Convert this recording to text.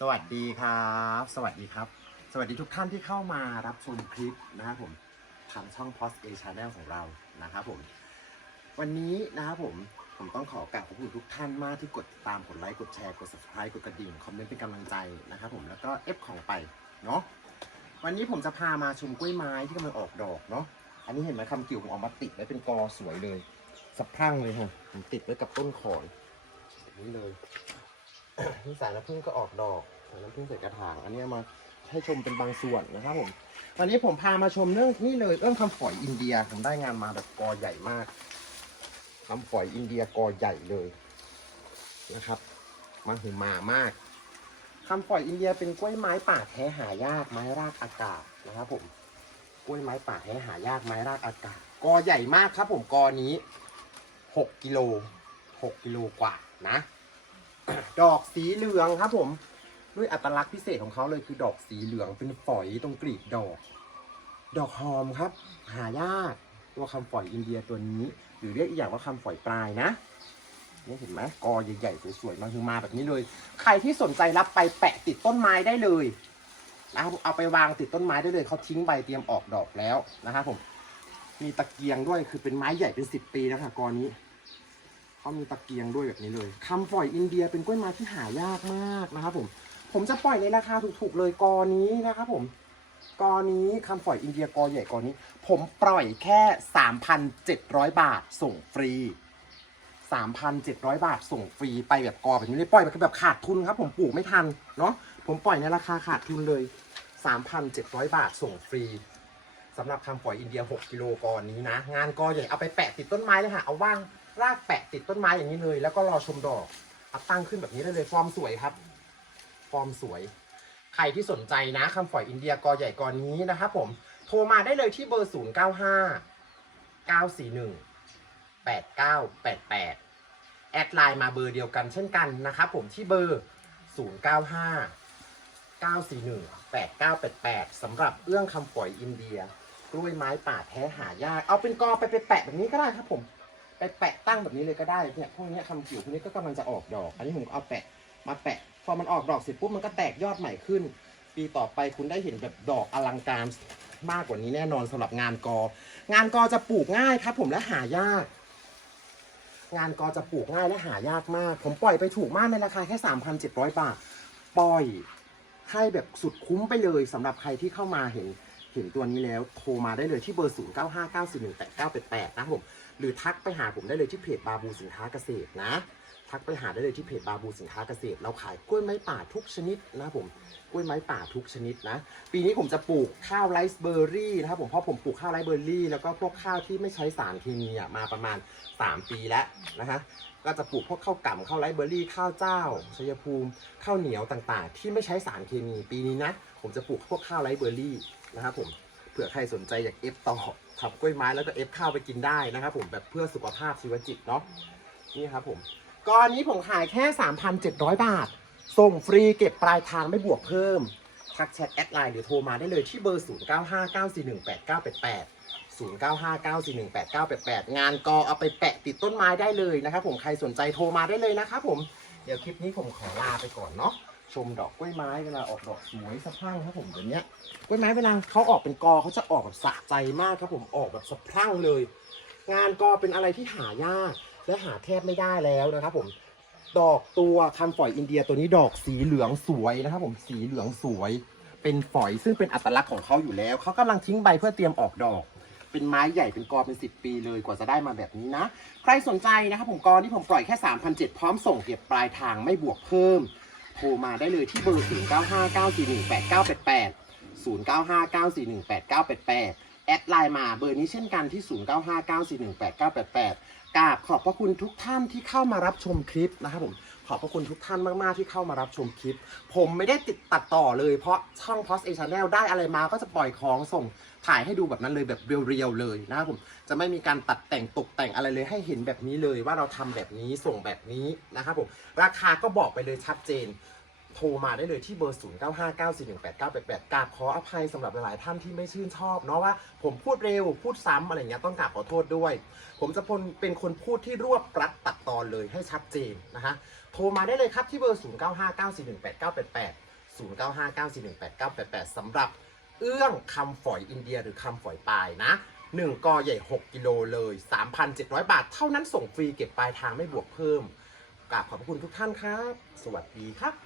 สวัสดีครับ สวัสดีครับ สวัสดีทุกท่านที่เข้ามารับชมคลิปนะครับผมทางช่อง p o s A Channel ของเรานะครับผม วันนี้นะครับผมผมต้องขอกราบขอบคุณทุกท่านมากที่กดติดตามกดไลค์กดแชร์กด subscribe กดกระดิ่งคอมเมนต์เป็นกำลังใจนะครับผมแล้วก็เอฟของไปเนาะวันนี้ผมจะพามาชมกล้วยไม้ที่กำลังออกดอกเนาะอันนี้เห็นไหมคำกิ่วผมเอามาติดไว้เป็นกอสวยเลยสะพรั่งเลยฮะผมติดไว้กับต้นขอนนี้เลย นี่สายน้ำผึ้งก็ออกดอกสายน้ำผึ้งใส่กระถาง อันนี้เอามาให้ชมเป็นบางส่วนนะครับผมวันนี้ผมพามาชมเรื่องนี่เลยเรื่องคำฝอยอินเดียผมได้งานมาแบบกอใหญ่มากคำฝอยอินเดียกอใหญ่เลยนะครับมาหูมามากคำฝอยอินเดียเป็นกล้วยไม้ป่าแท้หายากไม้รากอากาศนะครับผมกล้วยไม้ป่าแท้หายากไม้รากอากาศกอใหญ่มากครับผมกอนี้หกกิโลหกกิโลกว่านะ ดอกสีเหลืองครับผม ด้วยอัตลักษณ์พิเศษของเขาเลยคือดอกสีเหลืองเป็นฝอยตรงกลีบดอก ดอกหอมครับ หายากตัวคำฝอยอินเดียตัวนี้ หรือเรียกอีกอย่างว่าคำฝอยปลายนะนี่เห็นไหมกอใหญ่ๆสวยๆมาคือมาแบบนี้เลย ใครที่สนใจรับไปแปะติดต้นไม้ได้เลยนะครับเอาไปวางติดต้นไม้ได้เลยเขาทิ้งใบเตรียมออกดอกแล้วนะครับผม มีตะเกียงด้วยคือเป็นไม้ใหญ่เป็นสิบปีแล้วค่ะกอนี้ เขามีตะเกียงด้วยแบบนี้เลยคำฝอยอินเดียเป็นกล้วยไม้ที่หายากมากนะครับผม ผมจะปล่อยในราคาถูกๆเลยกอนี้นะครับผมกอนี้คำฝอยอินเดียกอใหญ่กอนี้ ผมปล่อยแค่ 3,700 บาทส่งฟรี 3,700 บาทส่งฟรีไปแบบกอแบบนี้เลยปล่อยแบบแบบขาดทุนครับผมปลูกไม่ทันเนาะผมปล่อยในราคาขาดทุนเลย 3,700 บาทส่งฟรีสำหรับคำฝอยอินเดีย 6 กิโลกรนี้นะ งานกอใหญ่เอาไปแปะติดต้นไม้เลยค่ะ เอาว่าง รากแปะติดต้นไม้อย่างนี้เลย แล้วก็รอชมดอกเอาตั้งขึ้นแบบนี้ได้เลยฟอร์มสวยครับ ฟอร์มสวย ใครที่สนใจนะคำฝอยอินเดียกอใหญ่กอนี้นะครับผมโทรมาได้เลยที่เบอร์ 0 9 5 9 4 1 8 9 8 8 แอดไลน์มาเบอร์เดียวกันเช่นกันนะครับผมที่เบอร์ 0 9 5 9 4 1 8 9 8 8สำหรับเอื้องคำฝอยอินเดีย กล้วยไม้ป่าแท้หายาก เอาเป็นกอไปไปแปะแบบนี้ก็ได้ครับผม ไปแปะตั้งแบบนี้เลยก็ได้เนี่ยพวกนี้ยคำกิ่วพวกนี้ก็กำลังจะออกดอก อันนี้ผมเอาแปะมาแปะ พอมันออกดอกเสร็จปุ๊บมันก็แตกยอดใหม่ขึ้น ปีต่อไปคุณได้เห็นแบบดอกอลังการมากกว่านี้แน่นอนสำหรับงานกอ งานกอจะปลูกง่ายครับ ผมและหายาก งานกอจะปลูกง่ายและหายากมาก ผมปล่อยไปถูกมากในราคาแค่3,700บาท ปล่อยให้แบบสุดคุ้มไปเลยสำหรับใครที่เข้ามาเห็น เห็นตัวนี้แล้วโทรมาได้เลยที่เบอร์ 0 9 5 9 4 1 8 9 8 8นะผมหรือทักไปหาผมได้เลยที่เพจบาบูสินค้าเกษตรนะ ทักไปหาได้เลยที่เพจบาบูสินค้าเกษตร เราขายกล้วยไม้ป่าทุกชนิดนะผมกล้วยไม้ป่าทุกชนิดนะ ปีนี้ผมจะปลูกข้าวไรซ์เบอร์รี่นะครับผมเพราะผมปลูกข้าวไรซ์เบอร์รี่ แล้วก็พวกข้าวที่ไม่ใช้สารเคมีมาประมาณ 3 ปีแล้วนะฮะก็จะปลูกพวกข้าวกล่ำข้าวไรซ์เบอร์รี่ ข้าวเจ้าชัยภูมิข้าวเหนียวต่างๆ ที่ไม่ใช้สารเคมีปีนี้นะ ผมจะปลูกพวกข้าวไรซ์เบอร์รี่นะครับผมเผื่อใครสนใจอยากเอฟต่อทำกล้วยไม้แล้วก็เอฟข้าวไปกินได้นะครับผมแบบเพื่อสุขภาพชีวจิตเนาะนี่ครับผม ก้อนนี้ผมขายแค่ 3,700 บาท ส่งฟรีเก็บปลายทางไม่บวกเพิ่ม ทักแชทแอดไลน์หรือโทรมาได้เลยที่เบอร์ 0959418988 0959418988 งานกอเอาไปแปะติดต้นไม้ได้เลยนะครับผมใครสนใจโทรมาได้เลยนะครับผม เดี๋ยวคลิปนี้ผมขอลาไปก่อนเนาะชมดอกกล้วยไม้เวลาออกดอกสวยสะพรั่งครับผมเดี๋ยวนี้กล้วยไม้เวลาเขาออกเป็นกอเขาจะออกแบบสะใจมากครับผมออกแบบสะพรั่งเลย งานกอเป็นอะไรที่หายาก และหาแทบไม่ได้แล้วนะครับผมดอกตัวคำฝอยอินเดียตัวนี้ดอกสีเหลืองสวยนะครับผมสีเหลืองสวย เป็นฝอยซึ่งเป็นอัตลักษณ์ของเขาอยู่แล้ว เขากำลังทิ้งใบเพื่อเตรียมออกดอก เป็นไม้ใหญ่เป็นกอเป็น 10 ปีเลยกว่าจะได้มาแบบนี้นะ ใครสนใจนะครับผมกอที่ผมปล่อยแค่3,700พร้อมส่งเก็บปลายทางไม่บวกเพิ่มโทรมาได้เลยที่เบอร์0959418988 0959418988 แอดไลน์มาเบอร์นี้เช่นกันที่ 0959418988 กราบขอบพระคุณทุกท่านที่เข้ามารับชมคลิปนะครับผมขอบพระคุณทุกท่านมาก ๆ ที่เข้ามารับชมคลิป ผมไม่ได้ติดตัดต่อเลยเพราะช่อง Post A Channel ได้อะไรมาก็จะปล่อยของส่งถ่ายให้ดูแบบนั้นเลยแบบเรียว ๆ เลยนะครับผมจะไม่มีการตัดแต่งตกแต่งอะไรเลยให้เห็นแบบนี้เลยว่าเราทำแบบนี้ส่งแบบนี้นะครับผมราคาก็บอกไปเลยชัดเจน โทรมาได้เลยที่เบอร์ 0959418988กราบขออภัยสำหรับหลายๆท่านที่ไม่ชื่นชอบเนาะว่าผมพูดเร็วพูดซ้ำอะไรเงี้ยต้องกราบขอโทษด้วย ผมจะเป็นคนพูดที่รวบรัดตัดตอนเลยให้ชัดเจนนะฮะโทรมาได้เลยครับที่เบอร์ 0959418988 0959418988สำหรับเอื้องคำฝอยอินเดียหรือคำฝอยปลายนะ1กอใหญ่ 6 กิโลเลย 3,700 บาท เท่านั้นส่งฟรีเก็บปลายทางไม่บวกเพิ่มกราบขอบพระคุณทุกท่านครับ สวัสดีครับ